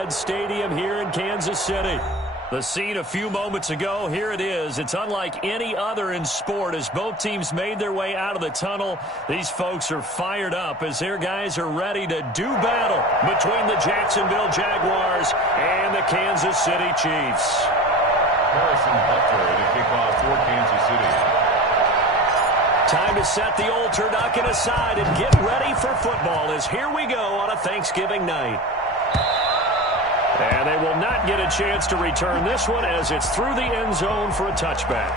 Arrowhead Stadium here in Kansas City. The scene a few moments ago, here it is. It's unlike any other in sport as both teams made their way out of the tunnel. These folks are fired up as their guys are ready to do battle between the Jacksonville Jaguars and the Kansas City Chiefs. Harrison Butler to kick off for Kansas City. Time to set the old turducken aside and get ready for football as here we go on a Thanksgiving night. And they will not get a chance to return this one as it's through the end zone for a touchback.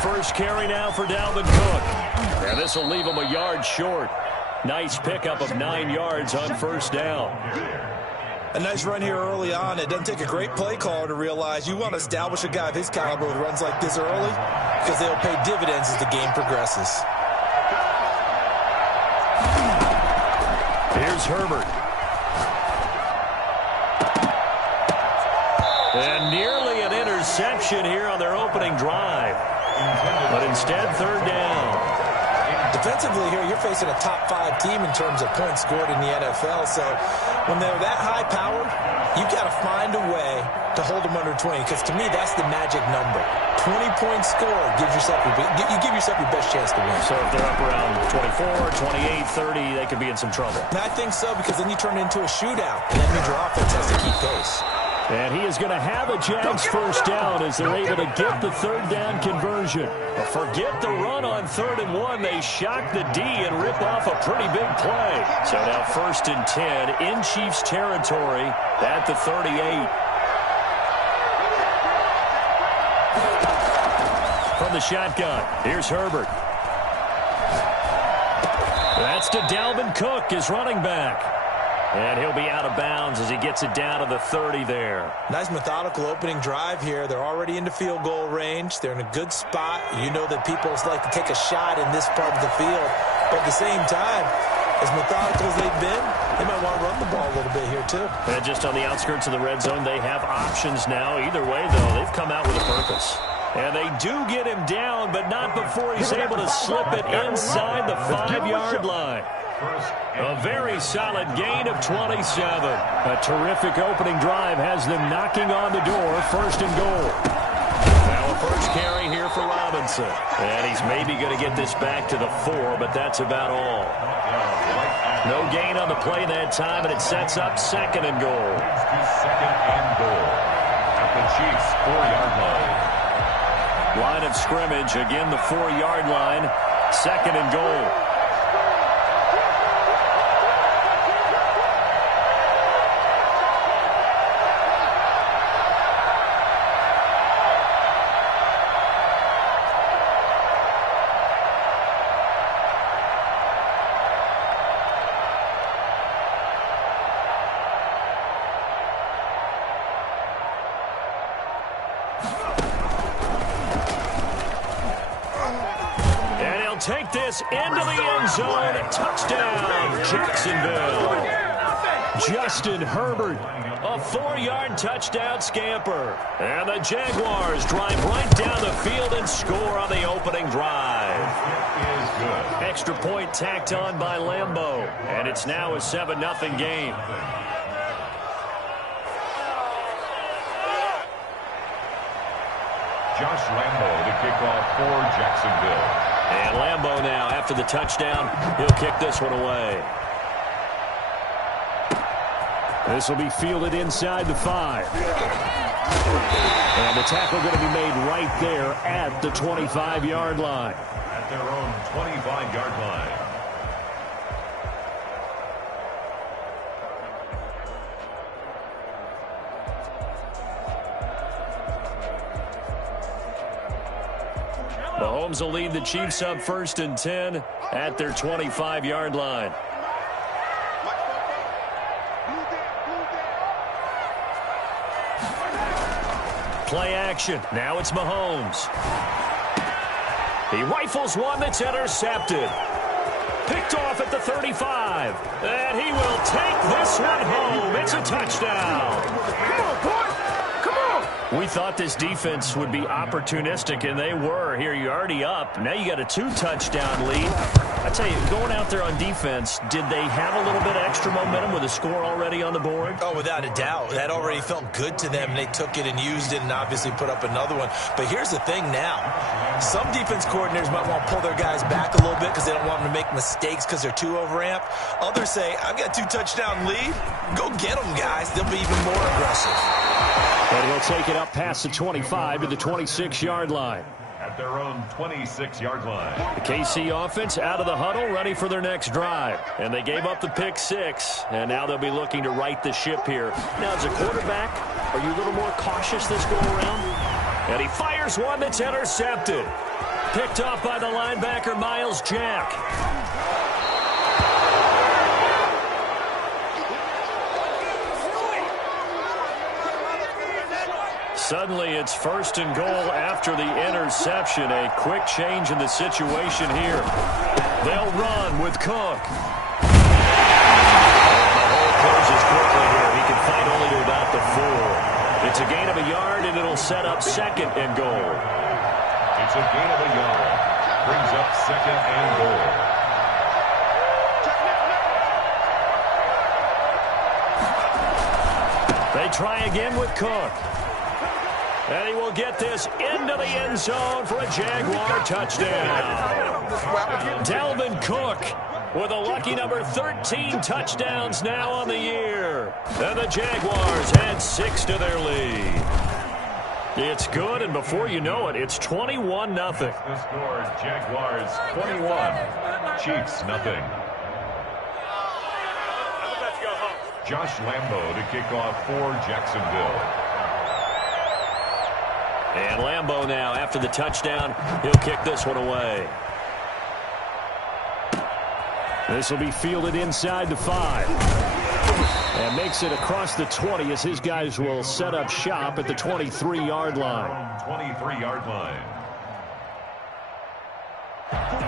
First carry now for Dalvin Cook. And this will leave him a yard short. Nice pickup of 9 yards on first down. A nice run here early on. It doesn't take a great play caller to realize you want to establish a guy of his caliber with runs like this early because they'll pay dividends as the game progresses. Here's Herbert. And nearly an interception here on their opening drive. But instead, third down. Defensively here, you're facing a top-5 team in terms of points scored in the NFL. So when they're that high-powered, you've got to find a way to hold them under 20. Because to me, that's the magic number. 20 points scored gives yourself you give yourself your best chance to win. So if they're up around 24, 28, 30, they could be in some trouble. And I think so because then you turn it into a shootout. And that means your offense has to keep pace. And he is going to have a Jags first down as they're able to get the third down conversion. But forget the run on 3rd and 1. They shock the D and rip off a pretty big play. So now 1st and 10 in Chiefs territory at the 38. From the shotgun, here's Herbert. That's to Dalvin Cook, his running back. And he'll be out of bounds as he gets it down to the 30 there. Nice methodical opening drive here. They're already into field goal range. They're in a good spot. You know that people like to take a shot in this part of the field. But at the same time, as methodical as they've been, they might want to run the ball a little bit here too. And just on the outskirts of the red zone, they have options now. Either way, though, they've come out with a purpose. And they do get him down, but not before he's able to slip it inside the 5-yard line. A very solid gain of 27. A terrific opening drive has them knocking on the door. 1st and goal. Now a first carry here for Robinson. And he's maybe going to get this back to the 4, but that's about all. No gain on the play that time, and it sets up 2nd and goal. 2nd and goal at the Chiefs' 4-yard line. Line of scrimmage, again the 4-yard line. 2nd and goal. Take this into the end zone. Touchdown, Jacksonville. Justin Herbert, a 4-yard touchdown scamper. And the Jaguars drive right down the field and score on the opening drive. Extra point tacked on by Lambeau. And it's now a 7-0 game. Josh Lambeau to kick off for Jacksonville. And Lambeau now, after the touchdown, he'll kick this one away. This will be fielded inside the 5. And the tackle going to be made right there at the 25-yard line. At their own 25-yard line. Mahomes will lead the Chiefs up 1st and 10 at their 25-yard line. Play action. Now it's Mahomes. He rifles one that's intercepted. Picked off at the 35. And he will take this one home. It's a touchdown. Come on, boy. Come on. We thought this defense would be opportunistic, and they were. Here, you're already up. Now you got a 2-touchdown lead. I tell you, going out there on defense, did they have a little bit of extra momentum with a score already on the board? Oh, without a doubt. That already felt good to them. They took it and used it and obviously put up another one. But here's the thing now. Some defense coordinators might want to pull their guys back a little bit because they don't want them to make mistakes because they're too overamped. Others say, I've got a 2-touchdown lead. Go get them, guys. They'll be even more aggressive. And he'll take it up past the 25 to the 26-yard line. At their own 26-yard line. The KC offense out of the huddle, ready for their next drive. And they gave up the pick 6, and now they'll be looking to right the ship here. Now, as a quarterback, are you a little more cautious this go-around? And he fires one that's intercepted. Picked off by the linebacker, Miles Jack. Suddenly, it's 1st and goal after the interception. A quick change in the situation here. They'll run with Cook. And the hole closes quickly here. He can fight only to about the 4. It's a gain of a yard, and it'll set up 2nd and goal. It's a gain of a yard. Brings up 2nd and goal. They try again with Cook. And he will get this into the end zone for a Jaguar touchdown. Dalvin Cook with a lucky number 13 touchdowns now on the year. And the Jaguars add 6 to their lead. It's good, and before you know it, it's 21-0. The score, Jaguars 21, Chiefs nothing. Josh Lambo to kick off for Jacksonville. And Lambo now, after the touchdown, he'll kick this one away. This will be fielded inside the 5. And makes it across the 20 as his guys will set up shop at the 23-yard line. 23-yard line.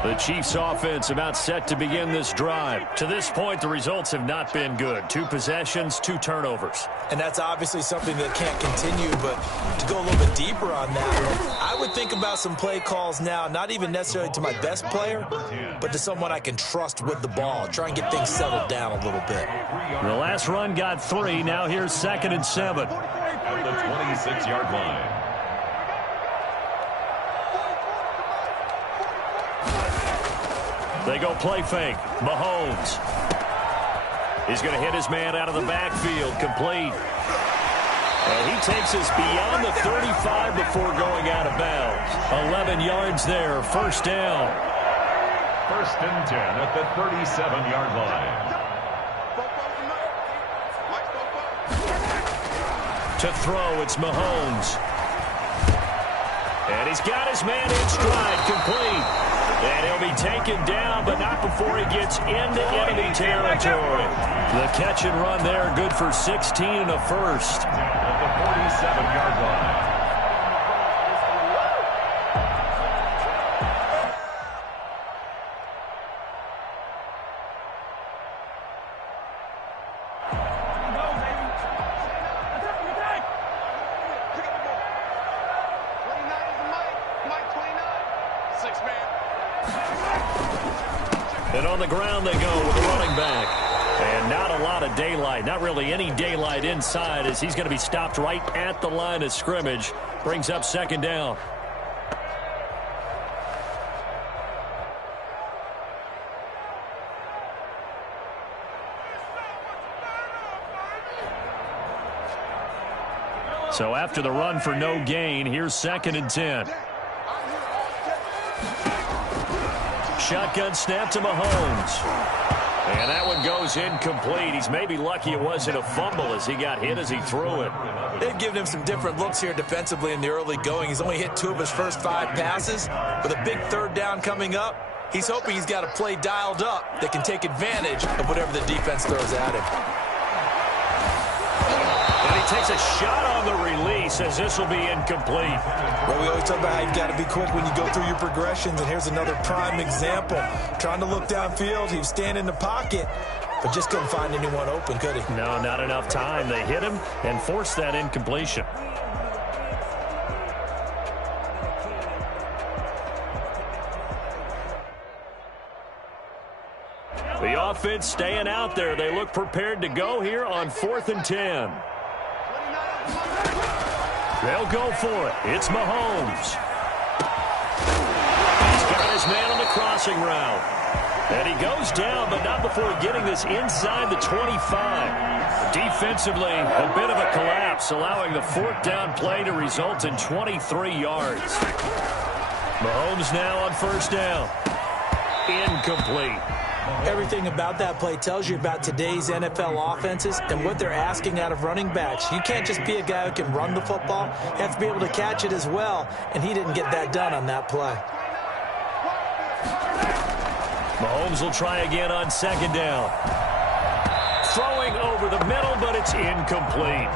The Chiefs offense about set to begin this drive. To this point, the results have not been good. 2 possessions, 2 turnovers. And that's obviously something that can't continue, but to go a little bit deeper on that, I would think about some play calls now, not even necessarily to my best player, but to someone I can trust with the ball. Try and get things settled down a little bit. The last run got 3. Now here's 2nd and 7. At the 26-yard line. They go play fake. Mahomes. He's going to hit his man out of the backfield. Complete. And he takes us beyond the 35 before going out of bounds. 11 yards there. 1st down. 1st and 10 at the 37-yard line. To throw, it's Mahomes. And he's got his man in stride. Complete. And he'll be taken down, but not before he gets into enemy territory. The catch and run there, good for 16 and a 1st. At the 47-yard line. And on the ground they go with the running back. And not a lot of daylight, not really any daylight inside as he's going to be stopped right at the line of scrimmage. Brings up 2nd down. So after the run for no gain, here's 2nd and 10. Shotgun snap to Mahomes. And that one goes incomplete. He's maybe lucky it wasn't a fumble as he got hit as he threw it. They've given him some different looks here defensively in the early going. He's only hit 2 of his first 5 passes. With a big 3rd down coming up, he's hoping he's got a play dialed up that can take advantage of whatever the defense throws at him. And he takes a shot on the release as this will be incomplete. Well, we always talk about how you've got to be quick when you go through your progressions, and here's another prime example. Trying to look downfield, he was standing in the pocket, but just couldn't find anyone open, could he? No, not enough time. They hit him and forced that incompletion. The offense staying out there. They look prepared to go here on 4th and 10. They'll go for it. It's Mahomes. He's got his man on the crossing route. And he goes down, but not before getting this inside the 25. Defensively, a bit of a collapse, allowing the 4th down play to result in 23 yards. Mahomes now on 1st down. Incomplete. Everything about that play tells you about today's NFL offenses and what they're asking out of running backs. You can't just be a guy who can run the football. You have to be able to catch it as well, and he didn't get that done on that play. Mahomes will try again on 2nd down. Throwing over the middle, but it's incomplete.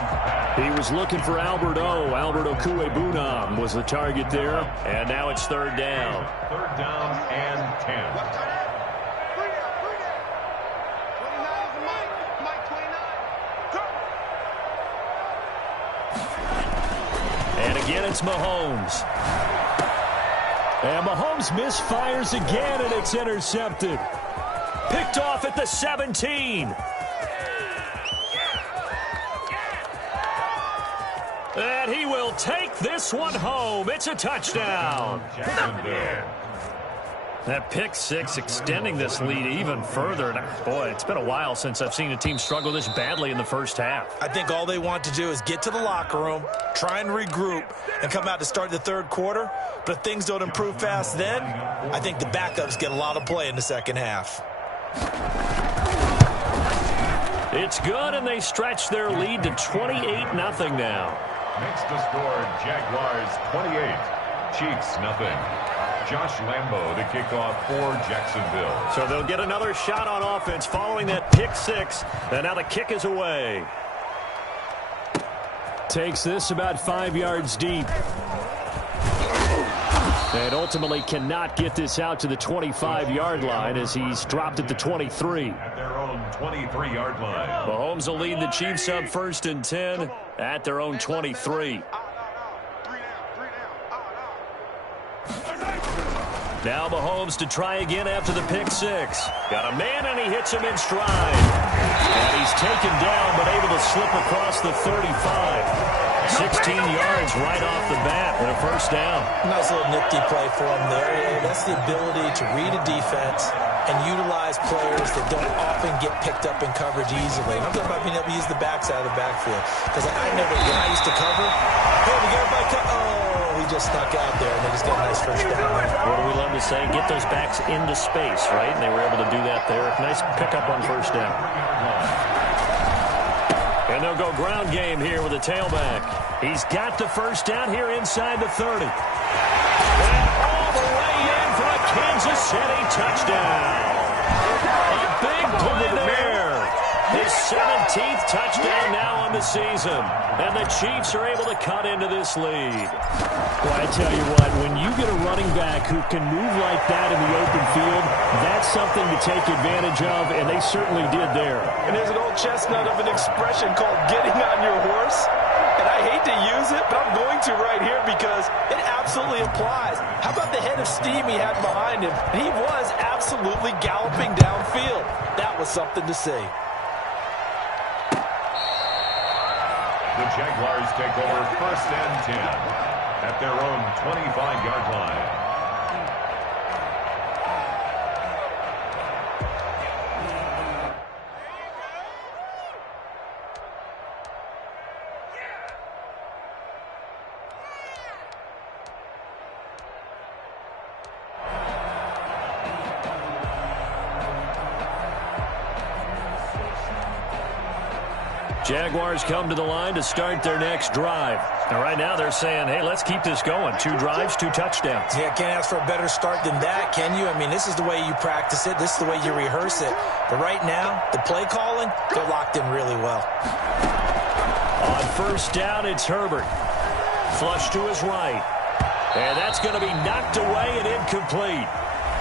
He was looking for Albert Okuebunam was the target there, and now it's 3rd down. 3rd down and 10. And again, it's Mahomes. And Mahomes misfires again, and it's intercepted. Picked off at the 17. And he will take this one home. It's a touchdown. That pick six extending this lead even further. And boy, it's been a while since I've seen a team struggle this badly in the first half. I think all they want to do is get to the locker room, try and regroup, and come out to start the 3rd quarter. But if things don't improve fast then, I think the backups get a lot of play in the 2nd half. It's good, and they stretch their lead to 28-0 now. Makes the score Jaguars 28, Chiefs nothing. Josh Lambo to kick off for Jacksonville. So they'll get another shot on offense following that pick six. And now the kick is away. Takes this about 5 yards deep. And ultimately cannot get this out to the 25-yard line as he's dropped at the 23. At their own 23-yard line. Mahomes will lead the Chiefs up 1st and 10 at their own 23. Now Mahomes to try again after the pick six. Got a man, and he hits him in stride. And he's taken down, but able to slip across the 35. 16 yards right off the bat and a 1st down. Nice little nifty play for him there. Yeah, that's the ability to read a defense and utilize players that don't often get picked up in coverage easily. I'm talking about being able to use the backside of the backfield. Because I know that when I used to cover, hey, we got everybody cut. Oh, he just snuck out there, and they just got a nice 1st down there. What do we love to say? Get those backs into space, right? And they were able to do that there. Nice pickup on 1st down. And they'll go ground game here with a tailback. He's got the 1st down here inside the 30. And all the way in for a Kansas City touchdown. A big play there. His 17th touchdown now on the season. And the Chiefs are able to cut into this lead. Well, I tell you what, when you get a running back who can move like that in the open field, that's something to take advantage of, and they certainly did there. And there's an old chestnut of an expression called getting on your horse. And I hate to use it, but I'm going to right here because it absolutely applies. How about the head of steam he had behind him? He was absolutely galloping downfield. That was something to see. The Jaguars take over 1st and 10 at their own 25-yard line. Jaguars come to the line to start their next drive. And right now they're saying, hey, let's keep this going. 2 drives, 2 touchdowns. Yeah, can't ask for a better start than that, can you? I mean, this is the way you practice it. This is the way you rehearse it. But right now, the play calling, they're locked in really well. On first down, it's Herbert. Flush to his right. And that's going to be knocked away and incomplete.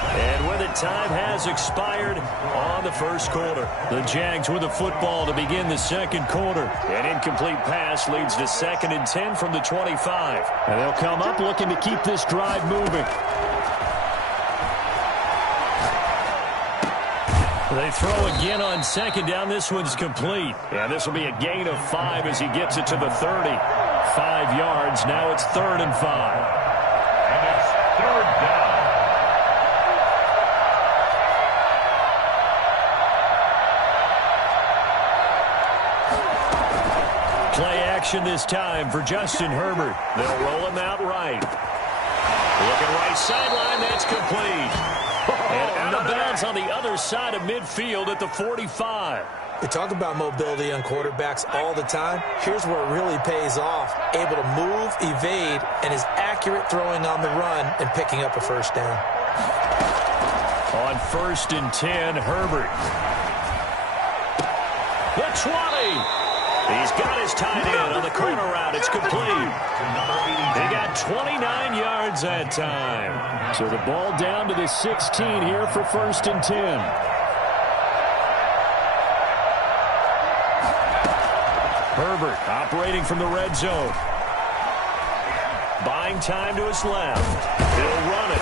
And with it, time has expired on the first quarter. The Jags with the football to begin the second quarter. An incomplete pass leads to 2nd and 10 from the 25. And they'll come up looking to keep this drive moving. They throw again on 2nd down. This one's complete. And this will be a gain of 5 as he gets it to the 30. 5 yards. Now it's 3rd and 5. And it's 3rd down. Play action this time for Justin Herbert. They'll roll him out right. Looking right sideline. That's complete. And out of bounds on the other side of midfield at the 45. We talk about mobility on quarterbacks all the time. Here's where it really pays off. Able to move, evade, and is accurate throwing on the run and picking up a first down. On 1st and 10, Herbert. The 20. He's got his tight end on the corner route. It's complete. They got 29 yards that time. So the ball down to the 16 here for 1st and 10. Herbert operating from the red zone. Buying time to his left. He'll run it.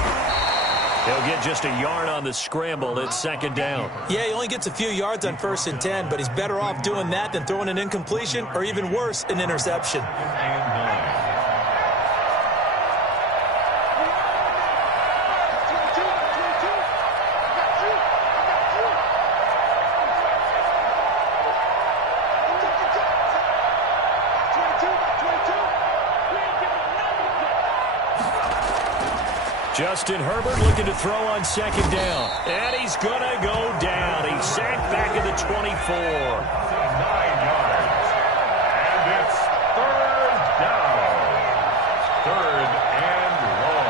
He'll get just a yard on the scramble. It's 2nd down. Yeah, he only gets a few yards on 1st and 10, but he's better off doing that than throwing an incompletion or even worse, an interception. Justin Herbert looking to throw on 2nd down. And he's going to go down. He's sacked back at the 24. 9 yards. And it's 3rd down. 3rd and long.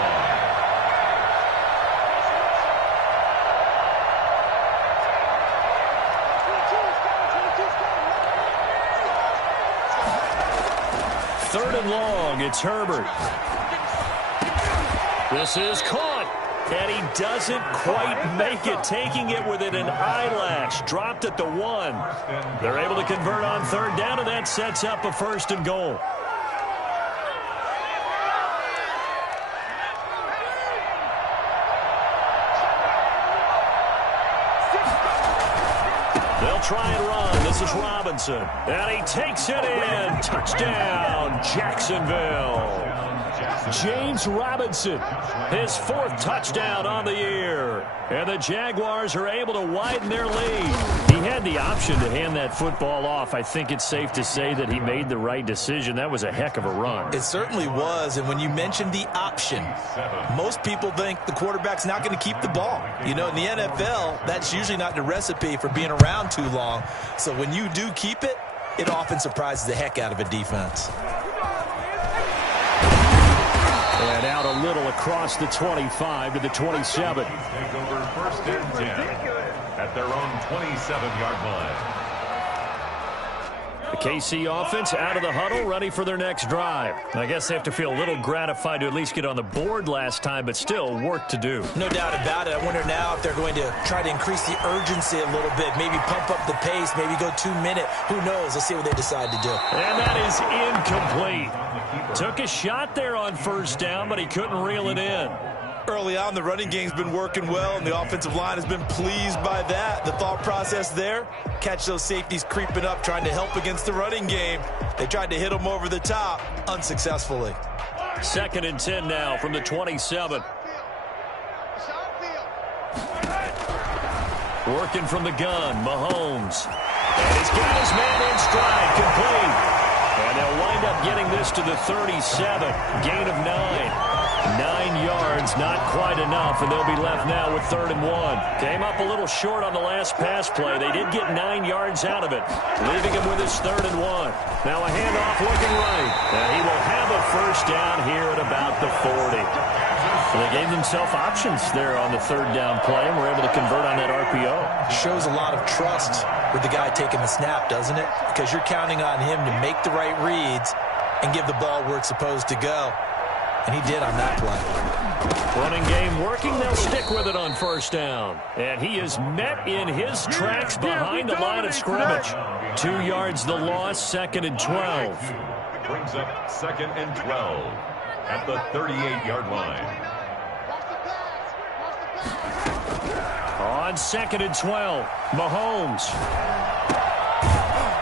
Third and long. It's Herbert. This is caught, and he doesn't quite make it, taking it within an eyelash. Dropped at the 1. They're able to convert on 3rd down, and that sets up a 1st and goal. They'll try and run. This is Robinson, and he takes it in. Touchdown, Jacksonville. James Robinson, his 4th touchdown on the year. And the Jaguars are able to widen their lead. He had the option to hand that football off. I think it's safe to say that he made the right decision. That was a heck of a run. It certainly was. And when you mentioned the option, most people think the quarterback's not going to keep the ball. You know, in the NFL, that's usually not the recipe for being around too long. So when you do keep it, it often surprises the heck out of a defense. And out a little across the 25 to the 27. Take over 1st and 10 at their own 27-yard line. The KC offense out of the huddle, ready for their next drive. I guess they have to feel a little gratified to at least get on the board last time, but still work to do. No doubt about it. I wonder now if they're going to try to increase the urgency a little bit, maybe pump up the pace, maybe go 2-minute. Who knows? Let's see what they decide to do. And that is incomplete. Took a shot there on 1st down, but he couldn't reel it in. Early on, the running game's been working well, and the offensive line has been pleased by that. The thought process there, catch those safeties creeping up, trying to help against the running game. They tried to hit them over the top, unsuccessfully. 2nd and 10 now from the 27. Working from the gun, Mahomes. And he's got his man in stride, complete. And they'll wind up getting this to the 37. Gain of 9. 9 yards, not quite enough, and they'll be left now with 3rd and 1. Came up a little short on the last pass play. They did get 9 yards out of it, leaving him with his 3rd and 1. Now a handoff looking right, and he will have a 1st down here at about the 40. They gave themselves options there on the third down play and were able to convert on that RPO. Shows a lot of trust with the guy taking the snap, doesn't it? Because you're counting on him to make the right reads and give the ball where it's supposed to go. And he did on that play. Running game working. They'll stick with it on first down. And he is met in his tracks behind the line of scrimmage. 2 yards the loss, 2nd and 12. Brings up 2nd and 12 at the 38-yard line. On 2nd and 12, Mahomes.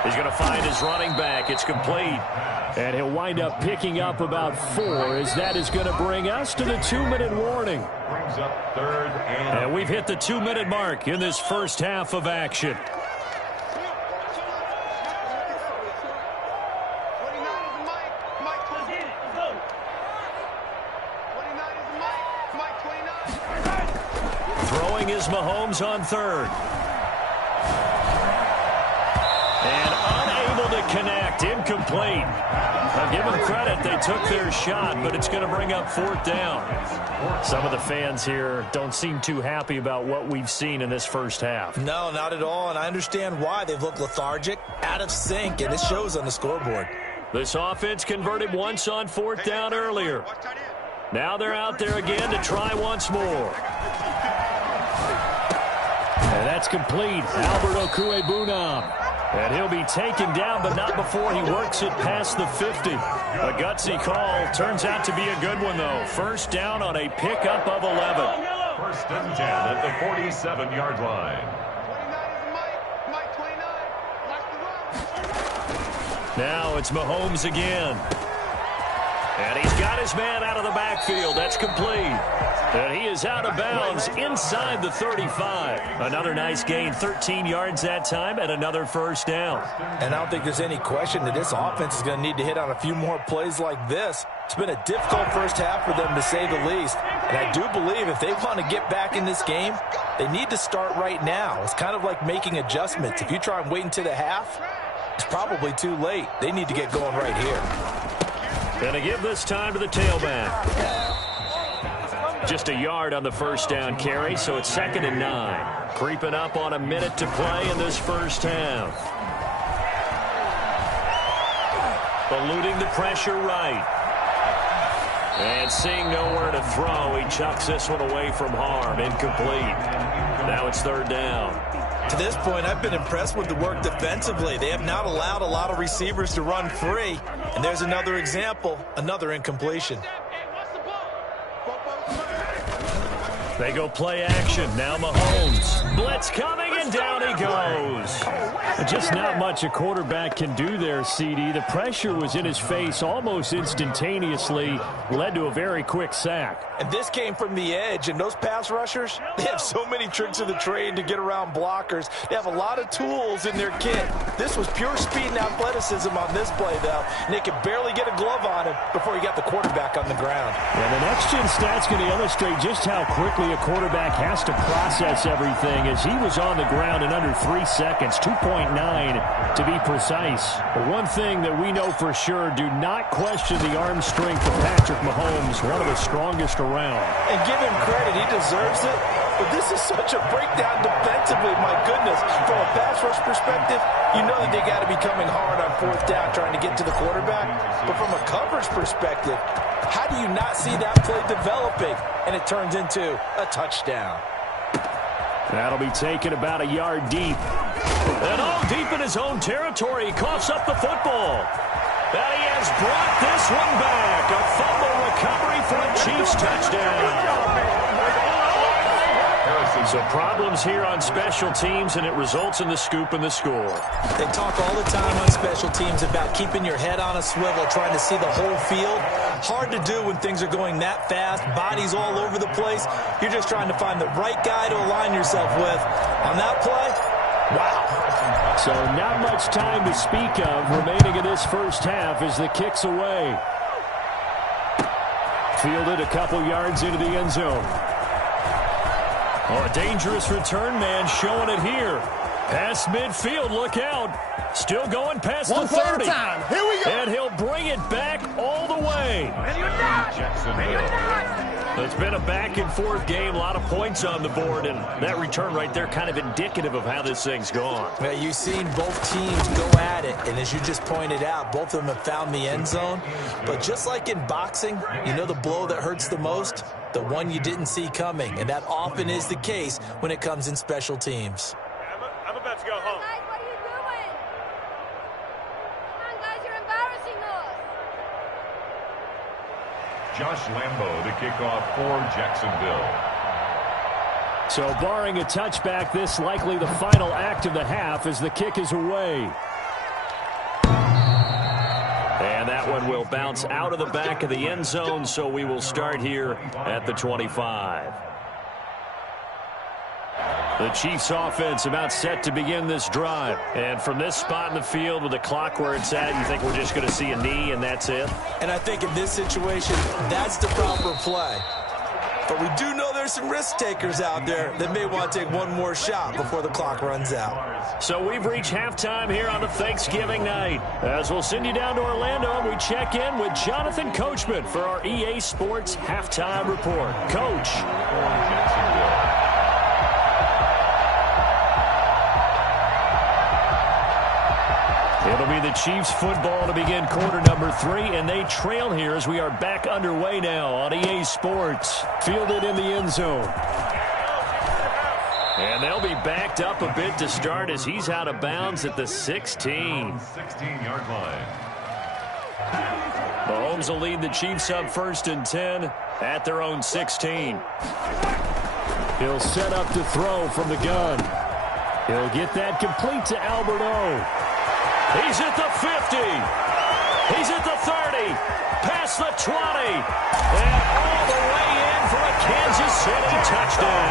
He's going to find his running back. It's complete. And he'll wind up picking up about 4 as that is going to bring us to the 2-minute warning. Brings up 3rd and... And we've hit the 2-minute mark in this first half of action. Throwing is Mahomes on 3rd. And unable to connect. Incomplete. I'll give them credit. They took their shot, but it's going to bring up 4th down. Some of the fans here don't seem too happy about what we've seen in this first half. No, not at all, and I understand why. They've looked lethargic, out of sync, and it shows on the scoreboard. This offense converted once on 4th down earlier. Now they're out there again to try once more. And that's complete. Albert Okwuegbunam. And he'll be taken down, but not before he works it past the 50. A gutsy call. Turns out to be a good one, though. First down on a pickup of 11. 1st and 10 at the 47-yard line. Now it's Mahomes again. And he's got his man out of the backfield. That's complete. And he is out of bounds inside the 35. Another nice gain, 13 yards that time, and another first down. And I don't think there's any question that this offense is going to need to hit on a few more plays like this. It's been a difficult first half for them, to say the least. And I do believe if they want to get back in this game, they need to start right now. It's kind of like making adjustments. If you try and wait until the half, it's probably too late. They need to get going right here. Going to give this time to the tailback. Just a yard on the first down carry, so it's 2nd and 9. Creeping up on a minute to play in this first half. Eluding the pressure right. And seeing nowhere to throw, he chucks this one away from harm. Incomplete. Now it's 3rd down. To this point, I've been impressed with the work defensively. They have not allowed a lot of receivers to run free. And there's another example, another incompletion. They go play action. Now Mahomes. Blitz coming, and down he goes. Just not much a quarterback can do there, CD. The pressure was in his face almost instantaneously. Led to a very quick sack. And this came from the edge, and those pass rushers, they have so many tricks of the trade to get around blockers. They have a lot of tools in their kit. This was pure speed and athleticism on this play, though. And they could barely get a glove on him before he got the quarterback on the ground. And the next-gen stats going to illustrate just how quickly a quarterback has to process everything, as he was on the ground in under 3 seconds, 2.9 to be precise. But one thing that we know for sure, do not question the arm strength of Patrick Mahomes, one of the strongest around. And give him credit, he deserves it. But this is such a breakdown defensively, my goodness. From a pass rush perspective, you know that they got to be coming hard on 4th down trying to get to the quarterback. But from a coverage perspective, how do you not see that play developing? And it turns into a touchdown. That'll be taken about a yard deep. And all deep in his own territory, he coughs up the football. And he has brought this one back. A fumble recovery for a Chiefs touchdown. So problems here on special teams, and it results in the scoop and the score. They talk all the time on special teams about keeping your head on a swivel, trying to see the whole field. Hard to do when things are going that fast, bodies all over the place. You're just trying to find the right guy to align yourself with. On that play, wow. So not much time to speak of remaining in this first half as the kick's away. Fielded a couple yards into the end zone. Oh, a dangerous return man showing it here. Past midfield, look out. Still going past the 30. Time. Here we go. And he'll bring it back all the way. Jacksonville. It's been a back-and-forth game, a lot of points on the board, and that return right there kind of indicative of how this thing's gone. Well, you've seen both teams go at it, and as you just pointed out, both of them have found the end zone. But just like in boxing, you know the blow that hurts the most? The one you didn't see coming, and that often is the case when it comes in special teams. I'm about to go home. Guys, what are you doing? Come on, guys, you're embarrassing us. Josh Lambo to kick off for Jacksonville. So barring a touchback, this likely the final act of the half as the kick is away. And that one will bounce out of the back of the end zone, so we will start here at the 25. The Chiefs offense about set to begin this drive. And from this spot in the field with the clock where it's at, you think we're just going to see a knee and that's it? And I think in this situation, that's the proper play. But we do know there's some risk takers out there that may want to take one more shot before the clock runs out. So we've reached halftime here on the Thanksgiving night. As we'll send you down to Orlando and we check in with Jonathan Coachman for our EA Sports Halftime Report. Coach. It'll be the Chiefs football to begin quarter number 3, and they trail here as we are back underway now on EA Sports. Fielded in the end zone. And they'll be backed up a bit to start as he's out of bounds at the 16. 16-yard line. Mahomes will lead the Chiefs up 1st and 10 at their own 16. He'll set up to throw from the gun. He'll get that complete to Albert O. He's at the 50. He's at the 30. Past the 20. And all the way in for a Kansas City touchdown.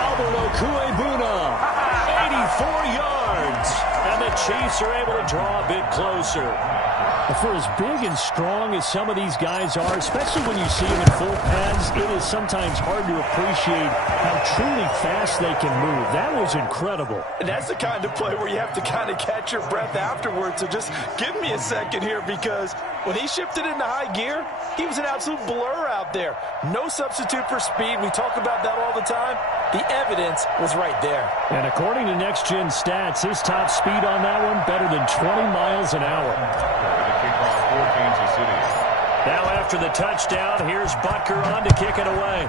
Albert Okuebuna, 84 yards. And the Chiefs are able to draw a bit closer. For as big and strong as some of these guys are, especially when you see them in full pads, it is sometimes hard to appreciate how truly fast they can move. That was incredible. And that's the kind of play where you have to kind of catch your breath afterwards. So just give me a second here, because when he shifted into high gear, he was an absolute blur out there. No substitute for speed. We talk about that all the time. The evidence was right there. And according to Next Gen Stats, his top speed on that one better than 20 miles an hour. Kickoff for Kansas City. Now after the touchdown, here's Butker on to kick it away.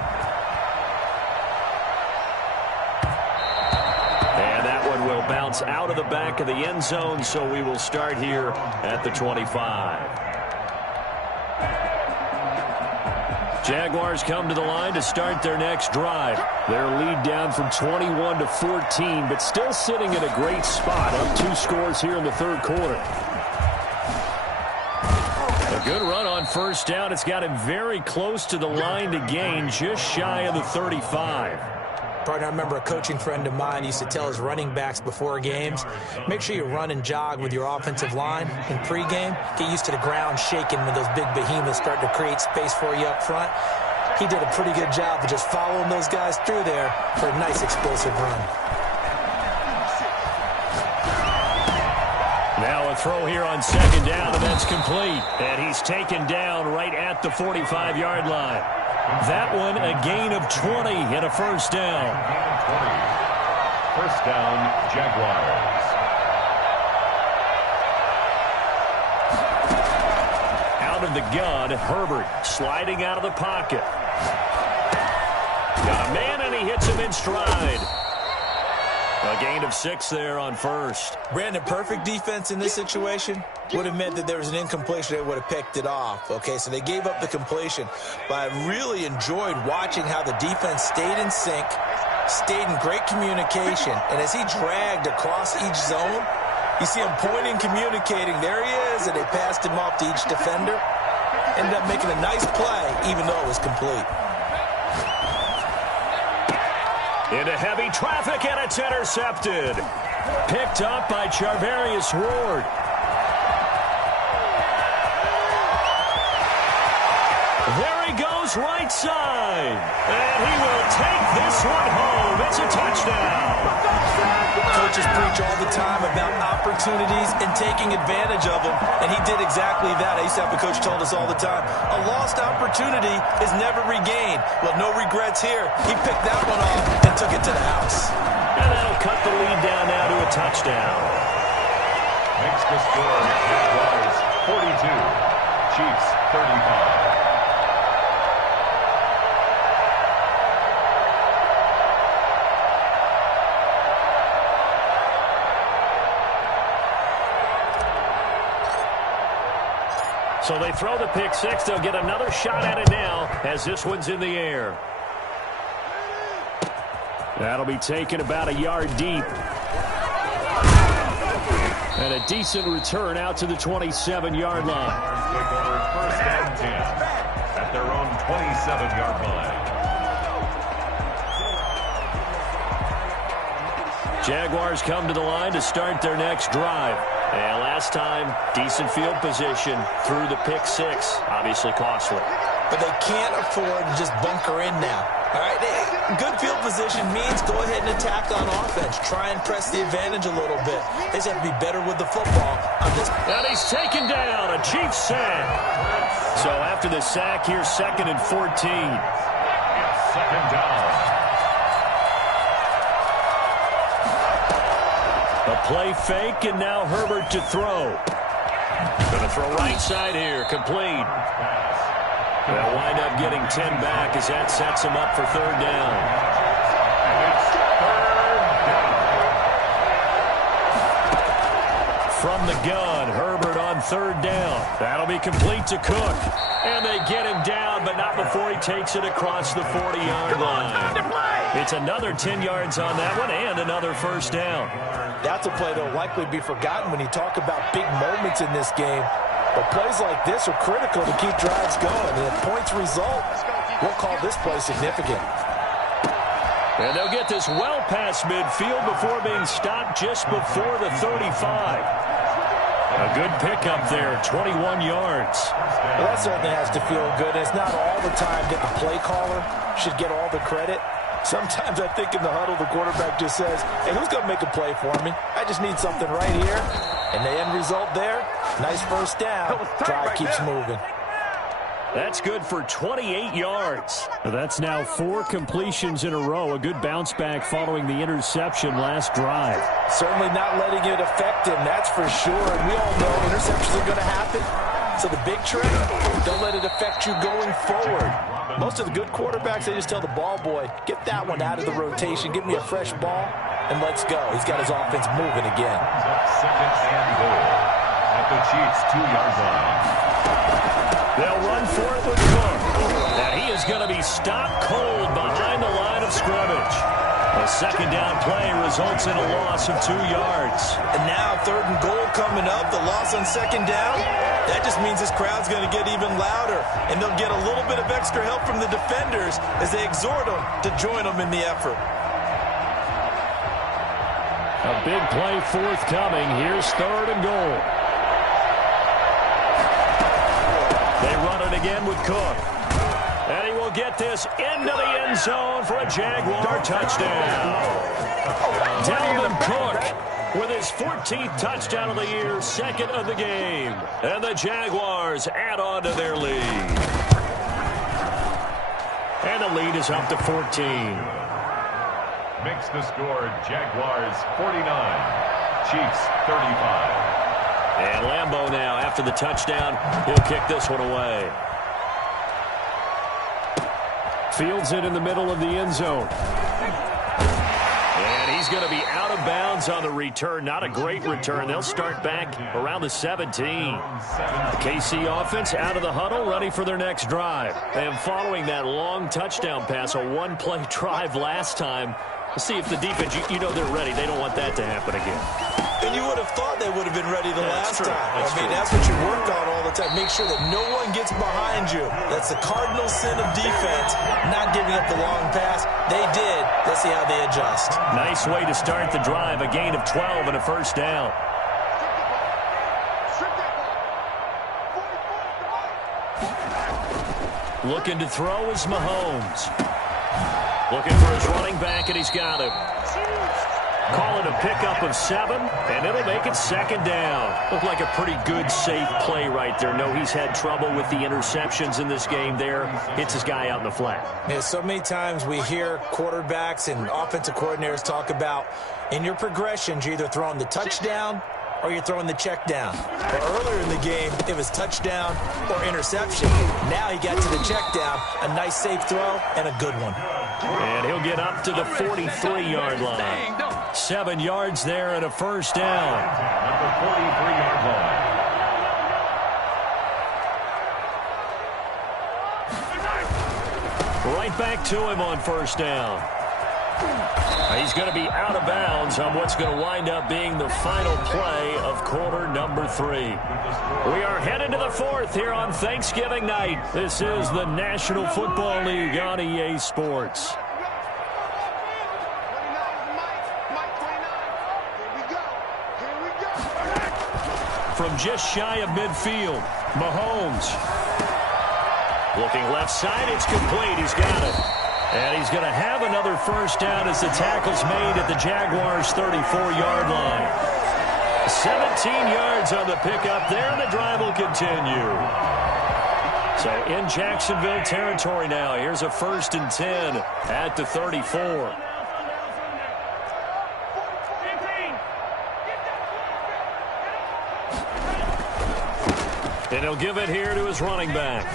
And that one will bounce out of the back of the end zone, so we will start here at the 25. Jaguars come to the line to start their next drive. Their lead down from 21 to 14, but still sitting at a great spot, up 2 scores here in the third quarter. A good run on first down. It's got him very close to the line to gain, just shy of the 35. Partner, I remember a coaching friend of mine used to tell his running backs before games, make sure you run and jog with your offensive line in pregame. Get used to the ground shaking when those big behemoths start to create space for you up front. He did a pretty good job of just following those guys through there for a nice explosive run. Now a throw here on second down, and that's complete. And he's taken down right at the 45-yard line. That one a gain of 20 and a first down. First down, Jaguars. Out of the gun, Herbert sliding out of the pocket. Got a man, and he hits him in stride. A gain of 6 there on first. Brandon, perfect defense in this situation would have meant that there was an incompletion. They would have picked it off. Okay, so they gave up the completion. But I really enjoyed watching how the defense stayed in sync, stayed in great communication. And as he dragged across each zone, you see him pointing, communicating. There he is, and they passed him off to each defender. Ended up making a nice play, even though it was complete. Into heavy traffic, and it's intercepted. Picked up by Charvarius Ward. There he goes right side. And he will take this one home. It's a touchdown. Coaches preach all the time about opportunities and taking advantage of them, and he did exactly that. I used to have a coach told us all the time, a lost opportunity is never regained. Well, no regrets here. He picked that one off and took it to the house. And that'll cut the lead down now to a touchdown. Makes the score Jaguars 42, Chiefs 35. So they throw the pick six. They'll get another shot at it now as this one's in the air. That'll be taken about a yard deep. And a decent return out to the 27-yard line. Take over first and 10 at their own 27-yard line. Jaguars come to the line to start their next drive. And last time, decent field position through the pick six. Obviously costly. But they can't afford to just bunker in now. All right, good field position means go ahead and attack on offense. Try and press the advantage a little bit. They just have to be better with the football on this. And he's taken down. A Chiefs sack. So after the sack, here's 2nd and 14. It's second down. A play fake, and now Herbert to throw. Going to throw right side here, complete. They'll wind up getting 10 back as that sets him up for 3rd down. It's 3rd down. From the gun, Herbert on 3rd down. That'll be complete to Cook. And they get him down, but not before he takes it across the 40-yard line. It's another 10 yards on that one and another 1st down. That's a play that will likely be forgotten when you talk about big moments in this game. But plays like this are critical to keep drives going. And if points result, we'll call this play significant. And they'll get this well past midfield before being stopped just before the 35. A good pickup there, 21 yards. Well, that certainly has to feel good. It's not all the time that the play caller should get all the credit. Sometimes I think in the huddle, the quarterback just says, hey, who's going to make a play for me? I just need something right here. And the end result there, nice 1st down. Drive keeps moving. That's good for 28 yards. That's now 4 completions in a row. A good bounce back following the interception last drive. Certainly not letting it affect him, that's for sure. And we all know interceptions are going to happen. So the big trick, don't let it affect you going forward. Most of the good quarterbacks, they just tell the ball boy, get that one out of the rotation, give me a fresh ball, and let's go. He's got his offense moving again. 2nd and goal at the Chiefs' 2-yard line. They'll run for it with Cook. And he is going to be stopped cold behind the line of scrimmage. A 2nd down play results in a loss of 2 yards. And now 3rd and goal coming up. The loss on 2nd down. That just means this crowd's going to get even louder. And they'll get a little bit of extra help from the defenders as they exhort them to join them in the effort. A big play forthcoming. Here's 3rd and goal. They run it again with Cook. And he will get this into the end zone for a Jaguar touchdown. Dalvin Cook with his 14th touchdown of the year, 2nd of the game. And the Jaguars add on to their lead. And the lead is up to 14. Makes the score Jaguars 49, Chiefs 35. And Lambeau now, after the touchdown, he'll kick this one away. Fields it in the middle of the end zone. And he's going to be out of bounds on the return. Not a great return. They'll start back around the 17. KC offense out of the huddle, ready for their next drive. And following that long touchdown pass, a one-play drive last time, let's see if the defense, you know they're ready. They don't want that to happen again. And you would have thought they would have been ready the last time. That's what you work on all the time. Make sure that no one gets behind you. That's the cardinal sin of defense, not giving up the long pass. They did. Let's see how they adjust. Nice way to start the drive. A gain of 12 and a 1st down. Looking to throw is Mahomes. Looking for his running back, and he's got him. Call it a pickup of 7, and it'll make it second down. Looked like a pretty good, safe play right there. No, he's had trouble with the interceptions in this game there. Hits his guy out in the flat. Yeah, so many times we hear quarterbacks and offensive coordinators talk about in your progressions, you're either throwing the touchdown or you're throwing the check down. But earlier in the game, it was touchdown or interception. Now he got to the check down, a nice safe throw, and a good one. And he'll get up to the 43-yard line. 7 yards there and a first down. At the 43-yard line. Right back to him on first down. He's going to be out of bounds on what's going to wind up being the final play of quarter number 3. We are headed to the 4th here on Thanksgiving night. This is the National Football League on EA Sports. From just shy of midfield, Mahomes. Looking left side, it's complete. He's got it. And he's going to have another first down as the tackle's made at the Jaguars' 34-yard line. 17 yards on the pickup there, and the drive will continue. So in Jacksonville territory now. Here's a 1st and 10 at the 34. And he'll give it here to his running back.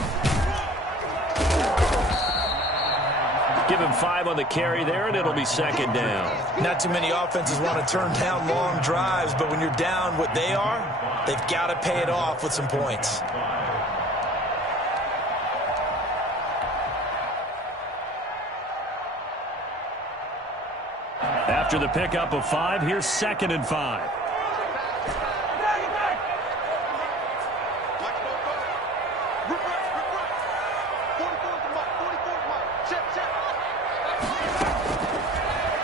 Give him 5 on the carry there, and it'll be second down. Not too many offenses want to turn down long drives, but when you're down what they are, they've got to pay it off with some points. After the pickup of 5, here's 2nd and 5.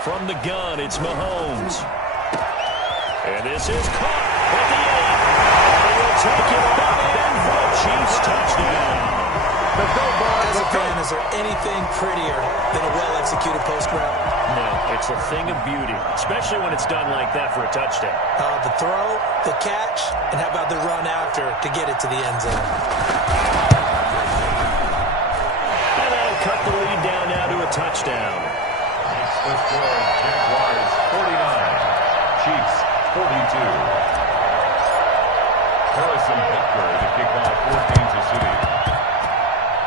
From the gun, it's Mahomes. And this is caught at the end. And he'll take it up in for a Chiefs touchdown. As a fan, is there anything prettier than a well-executed post route? No, it's a thing of beauty, especially when it's done like that for a touchdown. The throw, the catch, and how about the run after to get it to the end zone? And that'll cut the lead down now to a touchdown. The score, Jaguars 49, Chiefs 42. Harrison Butker to kick off for Kansas City.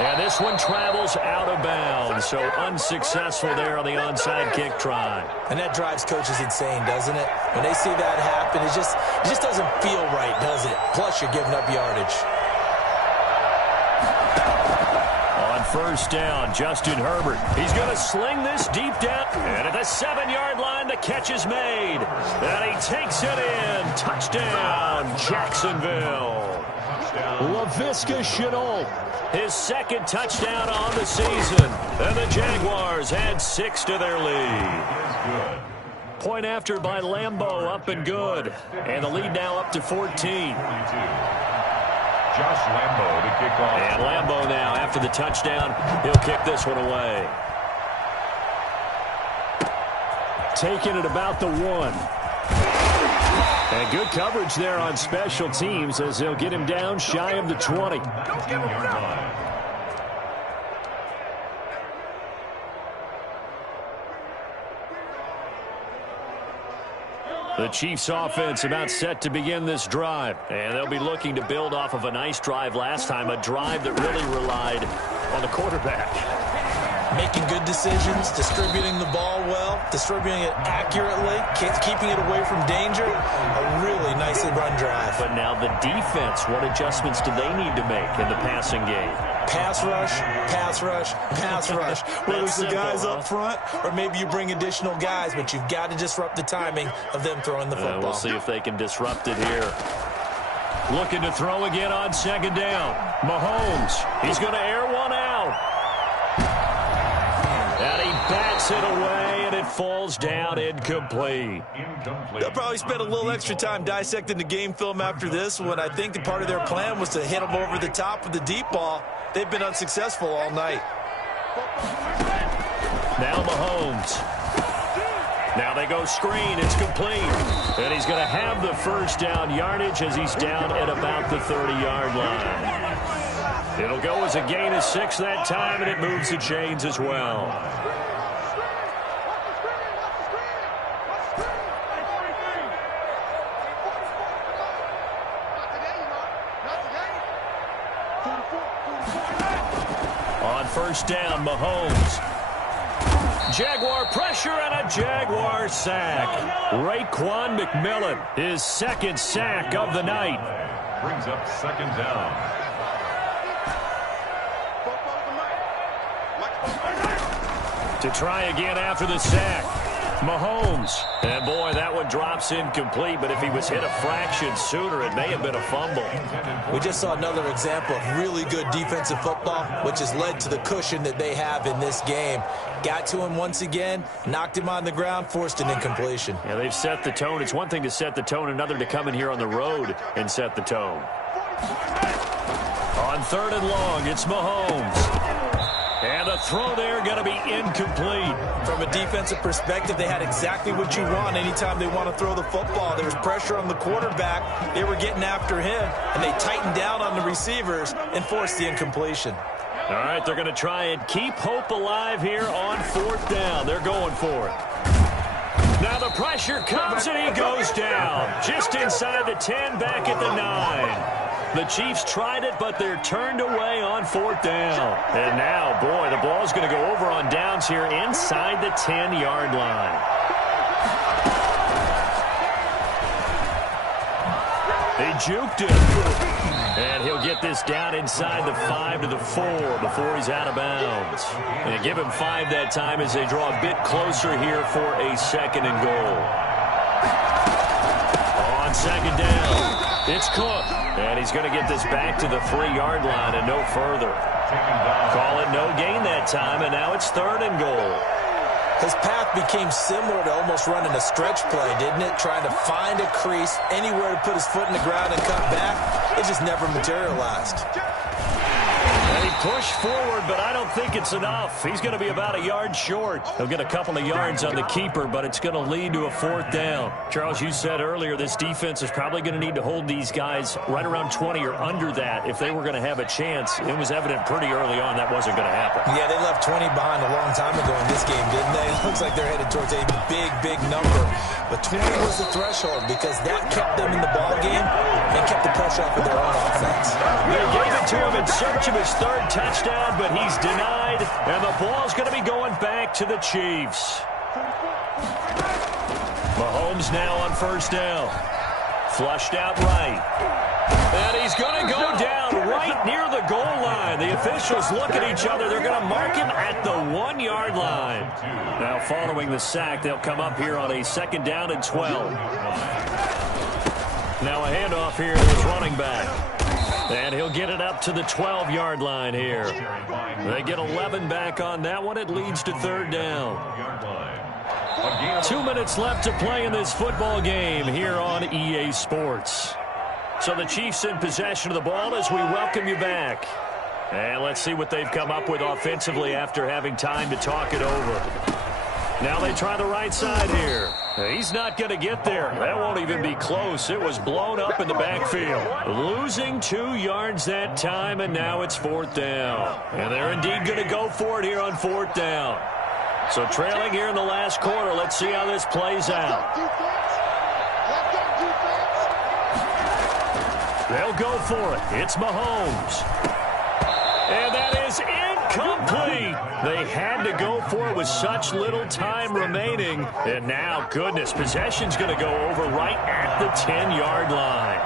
And this one travels out of bounds, so unsuccessful there on the onside kick try. And that drives coaches insane, doesn't it? When they see that happen, it just doesn't feel right, does it? Plus, you're giving up yardage. On first down, Justin Herbert. He's going to sling this deep down. And at the 7-yard line, the catch is made. And he takes it in. Touchdown, Jacksonville. Laviska Shenault, his 2nd touchdown on the season. And the Jaguars add 6 to their lead. Point after by Lambeau, up and good. And the lead now up to 14. Josh Lambeau to kick off. And Lambeau now, after the touchdown, he'll kick this one away. Taking it about the 1. And good coverage there on special teams as they'll get him down shy of the 20. The Chiefs offense about set to begin this drive. And they'll be looking to build off of a nice drive last time, a drive that really relied on the quarterback. Making good decisions, distributing the ball well, distributing it accurately, keeping it away from danger. A really nicely run drive. But now the defense, what adjustments do they need to make in the passing game? Pass rush, pass rush, pass rush. Whether it's the guys up front or maybe you bring additional guys, but you've got to disrupt the timing of them throwing the football. We'll see if they can disrupt it here. Looking to throw again on 2nd down. Mahomes, he's going to air one out. And he bats it away, and it falls down incomplete. They'll probably spend a little extra time dissecting the game film after this one. I think part of their plan was to hit them over the top with the deep ball. they've been unsuccessful all night. Now Mahomes. Now they go screen. It's complete. And he's going to have the first down yardage as he's down at about the 30-yard line. It'll go as a gain of 6 that time, and it moves the chains as well. On first down, Mahomes. Jaguar pressure and a Jaguar sack. Raekwon McMillan, his second sack of the night. Brings up second down. To try again after the sack. Mahomes. And boy, that one drops incomplete, but if he was hit a fraction sooner, it may have been a fumble. We just saw another example of really good defensive football, which has led to the cushion that they have in this game. Got to him once again, knocked him on the ground, forced an incompletion. Yeah, they've set the tone. It's one thing to set the tone, another to come in here on the road and set the tone. On third and long, it's Mahomes. And the throw there going to be incomplete. From a defensive perspective, they had exactly what you want anytime they want to throw the football. There was pressure on the quarterback. They were getting after him, and they tightened down on the receivers and forced the incompletion. All right, they're going to try and keep hope alive here on fourth down. They're going for it. Now the pressure comes, and he goes down. Just inside the 10, back at the 9. The Chiefs tried it, but they're turned away on fourth down. And now, boy, the ball's going to go over on downs here inside the 10-yard line. They juked him. And he'll get this down inside the 5 to the 4 before he's out of bounds. And give him 5 that time as they draw a bit closer here for a second and goal. On second down, it's Cook. And he's going to get this back to the 3-yard line and no further. Call it no gain that time, and now it's third and goal. His path became similar to almost running a stretch play, didn't it? Trying to find a crease, anywhere to put his foot in the ground and cut back. It just never materialized. And he pushed forward, but I don't think it's enough. He's going to be about a yard short. He'll get a couple of yards on the keeper, but it's going to lead to a fourth down. Charles, you said earlier this defense is probably going to need to hold these guys right around 20 or under that if they were going to have a chance. It was evident pretty early on that wasn't going to happen. Yeah, they left 20 behind a long time ago in this game, didn't they? It looks like they're headed towards a big, big number. But 20 was the threshold because that kept them in the ball game and kept the pressure off of their own offense. They gave it to him in search of his third touchdown, but he's denied, and the ball's going to be going back to the Chiefs. Mahomes now on first down. Flushed out right. And he's going to go down right near the goal line. The officials look at each other. They're going to mark him at the 1-yard line. Now following the sack, they'll come up here on a second down and 12. Now a handoff here to his running back. And he'll get it up to the 12-yard line here. They get 11 back on that one. It leads to third down. 2 minutes left to play in this football game here on EA Sports. So the Chiefs in possession of the ball as we welcome you back. And let's see what they've come up with offensively after having time to talk it over. Now they try the right side here. He's not going to get there. That won't even be close. It was blown up in the backfield. Losing 2 yards that time, and now it's fourth down. And they're indeed going to go for it here on fourth down. So trailing here in the last quarter, let's see how this plays out. They'll go for it. It's Mahomes. And that is incomplete. They had to go for it with such little time remaining. And now, goodness, possession's going to go over right at the 10-yard line.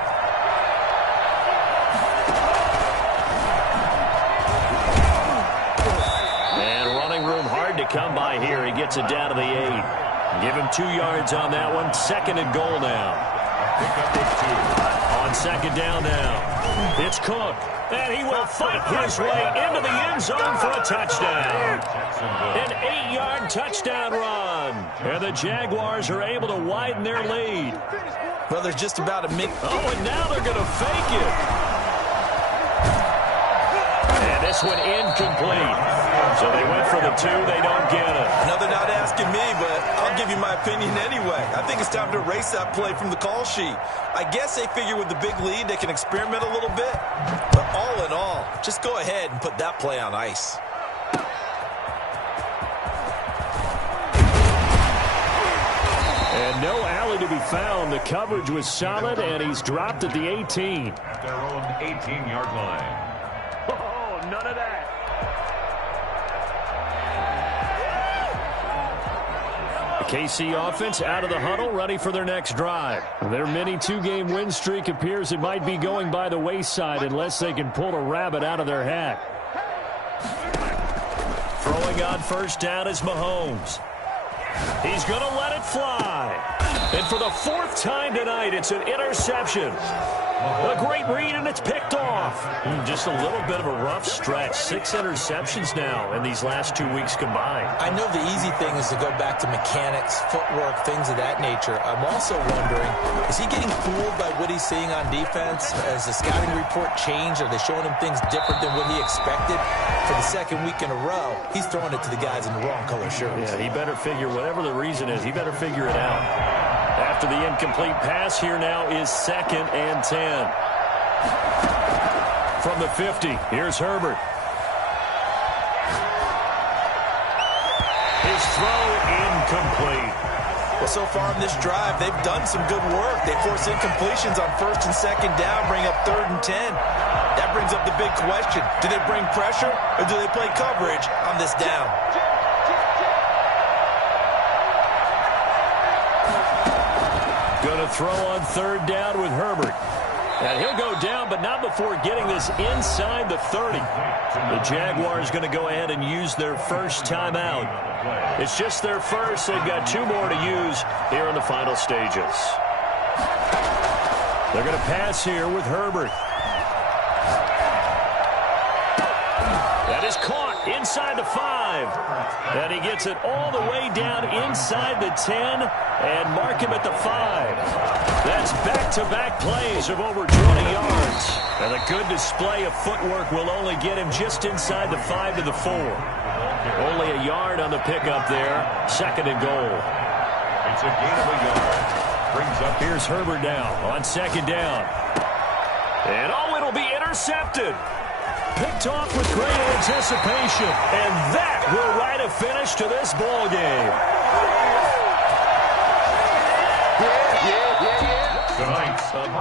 And running room hard to come by here. He gets it down to the 8. Give him 2 yards on that one. Second and goal now. On second down now, it's Cook, and he will fight his way into the end zone for a touchdown. An 8-yard touchdown run, and the Jaguars are able to widen their lead. Well, there's just about a mix. Oh, and now they're going to fake it. And This one incomplete. So they went for the 2. They don't get it. Another not asking me, but I'll give you my opinion anyway. I think it's time to erase that play from the call sheet. I guess they figure with the big lead they can experiment a little bit. But all in all, just go ahead and put that play on ice. And no alley to be found. The coverage was solid, and he's dropped at the 18. At their own 18-yard line. Oh, none of that. The KC offense out of the huddle, ready for their next drive. Their mini 2-game win streak appears it might be going by the wayside unless they can pull a rabbit out of their hat. Throwing on first down is Mahomes. He's going to let it fly. And for the 4th time tonight, it's an interception. A great read, and it's picked off. Just a little bit of a rough stretch. 6 interceptions now in these last 2 weeks combined. I know the easy thing is to go back to mechanics, footwork, things of that nature. I'm also wondering, is he getting fooled by what he's seeing on defense? Has the scouting report changed? Are they showing him things different than what he expected? For the 2nd week in a row, he's throwing it to the guys in the wrong color shirts. Yeah, he better figure, whatever the reason is, he better figure it out. After the incomplete pass, here now is 2nd and 10. From the 50, here's Herbert. His throw incomplete. Well, so far in this drive, they've done some good work. They force incompletions on 1st and 2nd down, bring up 3rd and 10. That brings up the big question. Do they bring pressure, or do they play coverage on this down? Going to throw on 3rd down with Herbert. And he'll go down, but not before getting this inside the 30. The Jaguars going to go ahead and use their first timeout. It's just their first. They've got 2 more to use here in the final stages. They're going to pass here with Herbert. That is caught inside the 5. And he gets it all the way down inside the 10 and mark him at the 5. That's back-to-back plays of over 20 yards. And a good display of footwork will only get him just inside the 5 to the 4. Only a yard on the pickup there. 2nd and goal. It's a gain of a yard. Brings up. Here's Herbert now on 2nd down. And oh, it'll be intercepted. Picked off with great anticipation. And that will write a finish to this ball game. Tonight's